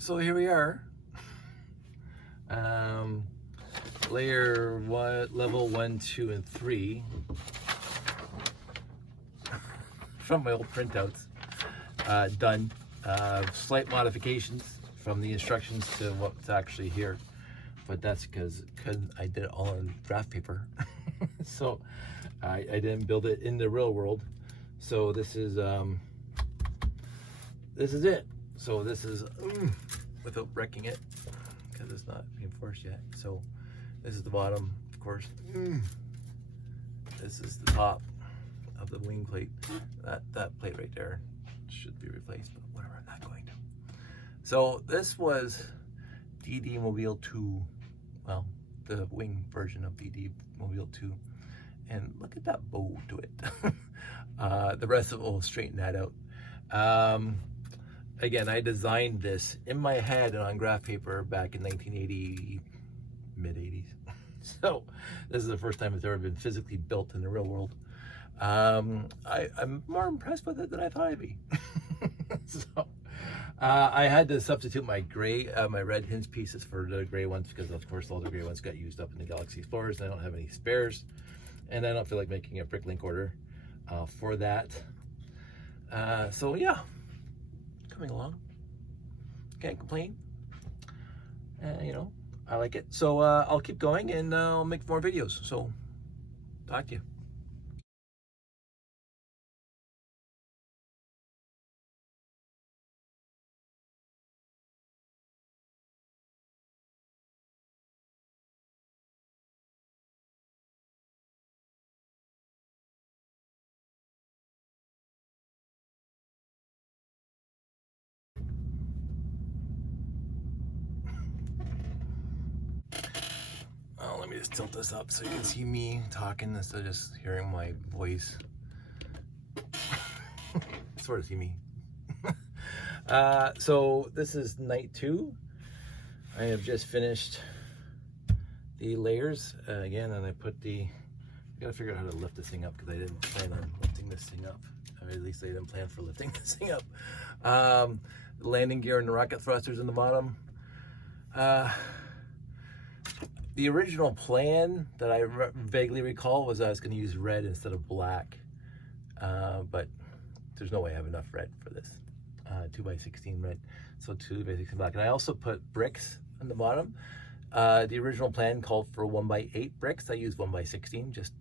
So here we are. Layer level 1, 2, and 3 from my old printouts. Done. Slight modifications from the instructions to what's actually here, but that's because I did it all on graph paper. So I didn't build it in the real world. So this is it. So this is without wrecking it because it's not reinforced yet. So this is the bottom, of course. This is the top of the wing plate. That plate right there should be replaced, but whatever, I'm not going to. So this was DD Mobile 2, well, the wing version of DD Mobile 2. And look at that bow to it. The rest of it will straighten that out. Again, I designed this in my head and on graph paper back in 1980, mid-80s. So this is the first time it's ever been physically built in the real world. I'm more impressed with it than I thought I'd be. So I had to substitute my my red hinge pieces for the gray ones because, of course, all the gray ones got used up in the Galaxy Explorers, and I don't have any spares. And I don't feel like making a Bricklink order for that. So yeah, coming along. Can't complain. You know, I like it. So I'll keep going and I'll make more videos. So talk to you. Oh, let me just tilt this up so you can see me talking instead of just hearing my voice. Sort of see me. So this is night 2. I have just finished the layers again, and I gotta figure out how to lift this thing up because I didn't plan on lifting this thing up. Or at least I didn't plan for lifting this thing up. The landing gear and the rocket thrusters in the bottom. The original plan that I vaguely recall was I was going to use red instead of black, but there's no way I have enough red for this 2x16 red, so 2x16 black. And I also put bricks on the bottom. The original plan called for 1x8 bricks. I used 1x16, just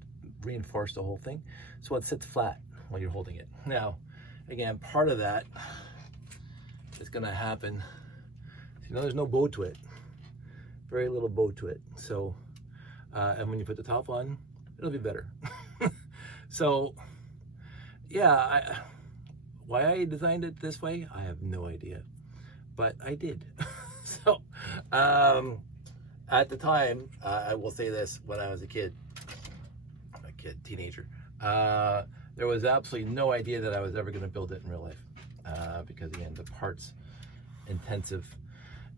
reinforce the whole thing so it sits flat when you're holding it. Now, again, part of that is going to happen. You know, there's no bow to it. Very little bow to it. So, and when you put the top on, it'll be better. So, yeah, why I designed it this way, I have no idea, but I did. So, at the time, I will say this: when I was a teenager, there was absolutely no idea that I was ever going to build it in real life, because again, the parts intensive,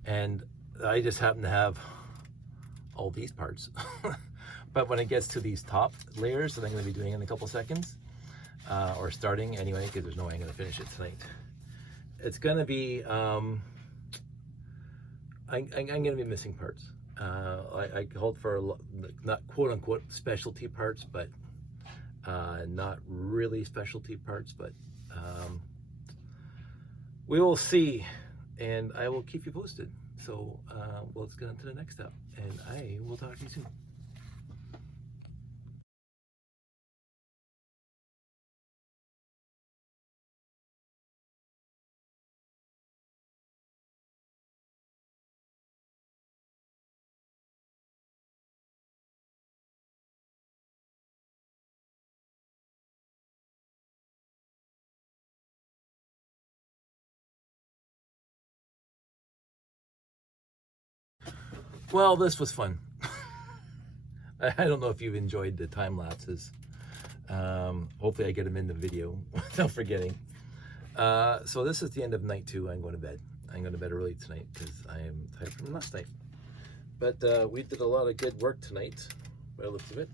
and I just happen to have all these parts. But when it gets to these top layers that I'm going to be doing in a couple seconds, or starting anyway, because there's no way I'm going to finish it tonight, it's going to be, I'm going to be missing parts. I called for not quote unquote specialty parts, but not really specialty parts, but we will see, and I will keep you posted. So let's get on to the next step, and I will talk to you soon. Well, this was fun. I don't know if you've enjoyed the time lapses. Hopefully I get them in the video without forgetting. So this is the end of night 2. I'm going to bed. I'm going to bed early tonight because I am tired from last night. But we did a lot of good work tonight, by the looks of it.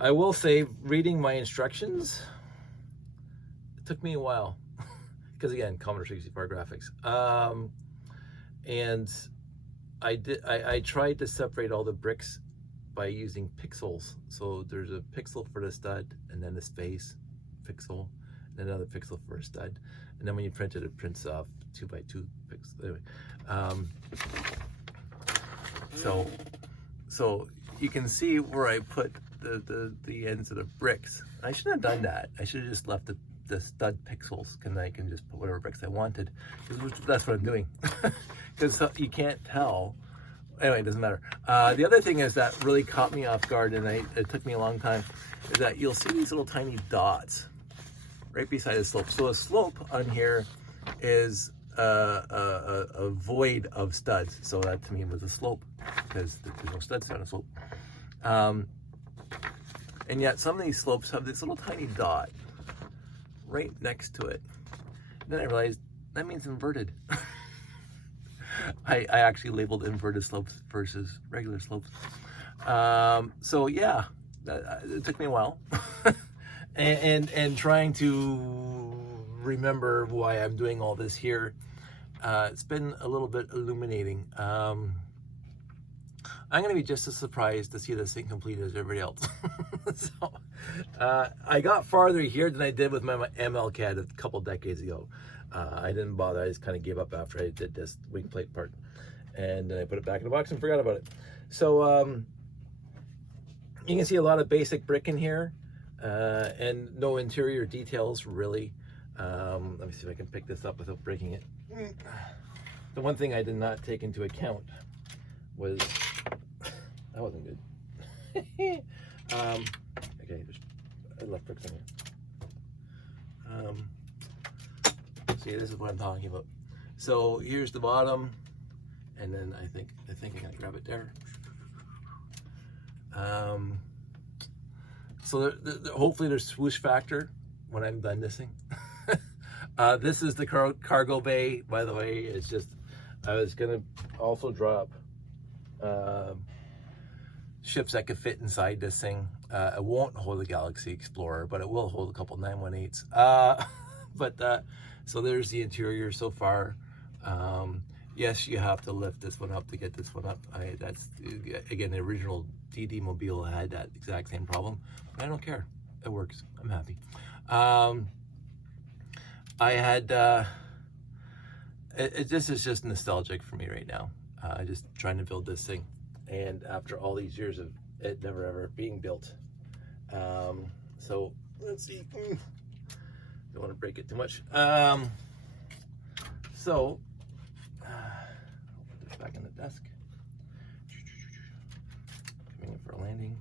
I will say, reading my instructions, it took me a while because again, Commodore 64 graphics. And I tried to separate all the bricks by using pixels. So there's a pixel for the stud, and then the space pixel, and another pixel for a stud. And then when you print it, it prints off 2 by 2 pixels. Anyway, so you can see where I put the ends of the bricks. I shouldn't have done that. I should have just left the stud pixels, and I can just put whatever bricks I wanted. That's what I'm doing. Because you can't tell. Anyway, it doesn't matter. The other thing is that really caught me off guard, and it took me a long time, is that you'll see these little tiny dots right beside the slope. So a slope on here is a void of studs. So that to me was a slope, because there's no studs on a slope. And yet some of these slopes have this little tiny dot right next to it. And then I realized that means inverted. I actually labeled inverted slopes versus regular slopes. So yeah, it took me a while. and trying to remember why I'm doing all this here. It's been a little bit illuminating. I'm going to be just as surprised to see this thing complete as everybody else. So, I got farther here than I did with my MLCAD a couple decades ago. I didn't bother. I just kind of gave up after I did this wing plate part. And then I put it back in the box and forgot about it. So you can see a lot of basic brick in here and no interior details really. Let me see if I can pick this up without breaking it. The one thing I did not take into account was, that wasn't good. Okay, I left bricks in here. See, this is what I'm talking about. So here's the bottom, and then I think I gotta grab it there. So hopefully there's swoosh factor when I'm done this thing. This is the cargo bay, by the way. It's just, I was gonna also drop ships that could fit inside this thing. It won't hold a Galaxy Explorer, but it will hold a couple 918s. So there's the interior so far. Yes, you have to lift this one up to get this one up. That's again, the original DD Mobile had that exact same problem, but I don't care. It works. I'm happy. I had this is just nostalgic for me right now. Just trying to build this thing, and after all these years of it never ever being built. So let's see. Don't want to break it too much. So I'll put this back in the desk. Coming in for a landing.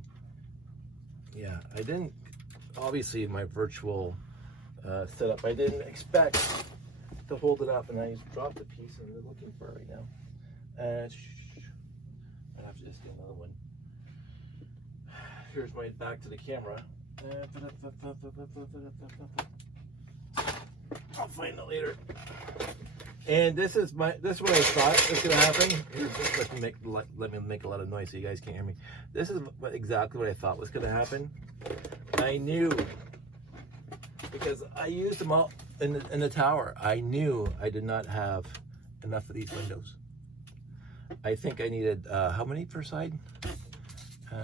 Yeah, I didn't, obviously my virtual setup, I didn't expect to hold it up, and I dropped a piece and I'm looking for it right now. I'd have to just get another one. Here's my back to the camera. I'll find it later. And this is what I thought was gonna happen. Let me make a lot of noise so you guys can't hear me. This is exactly what I thought was gonna happen. I knew, because I used them all in the tower. I knew I did not have enough of these windows. I think I needed how many per side? 1,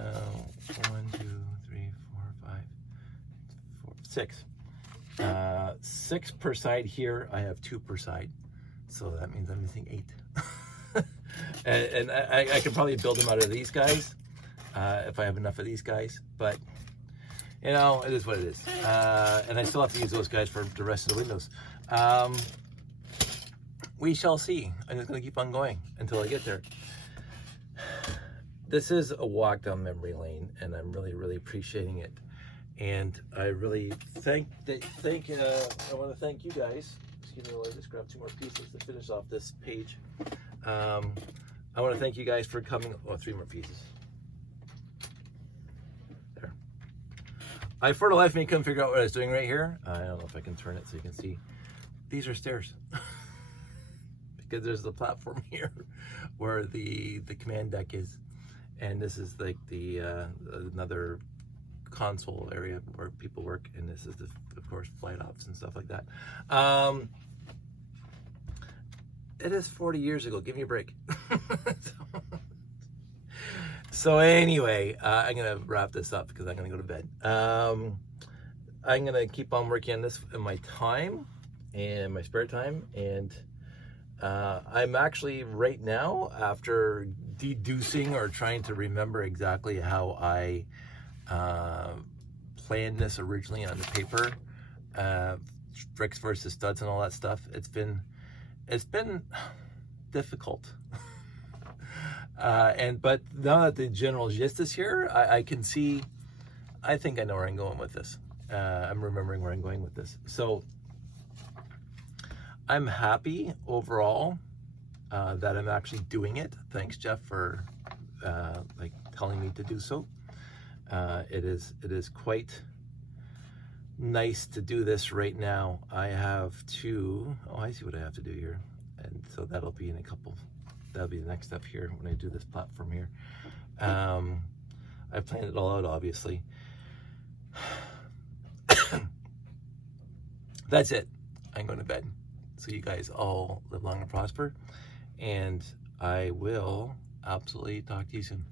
2, 3, 4, 5, 6. 6 per side here. I have 2 per side, so that means I'm missing 8. and I could probably build them out of these guys if I have enough of these guys, but you know, it is what it is. And I still have to use those guys for the rest of the windows. We shall see. I'm just going to keep on going until I get there. This is a walk down memory lane, and I'm really, really appreciating it. And I really I want to thank you guys. Excuse me while I just grab 2 more pieces to finish off this page. I want to thank you guys for coming. Oh, 3 more pieces. There. I, for the life of me, couldn't figure out what I was doing right here. I don't know if I can turn it so you can see. These are stairs. Because there's the platform here where the command deck is. And this is like the another console area where people work, and this is of course flight ops and stuff like that. It is 40 years ago. Give me a break. So anyway, I'm gonna wrap this up because I'm gonna go to bed. I'm gonna keep on working on this in my time and my spare time, and I'm actually right now, after deducing or trying to remember exactly how I planned this originally on the paper, bricks versus studs and all that stuff. It's been difficult. But now that the general gist is here, I can see, I think I know where I'm going with this. I'm remembering where I'm going with this. So I'm happy overall that I'm actually doing it. Thanks, Jeff, for like telling me to do so. It is quite nice to do this right now. I have to, oh, I see what I have to do here. And so that'll be in a couple, that'll be the next step here when I do this platform here. I've planned it all out, obviously. That's it. I'm going to bed. So you guys all live long and prosper. And I will absolutely talk to you soon.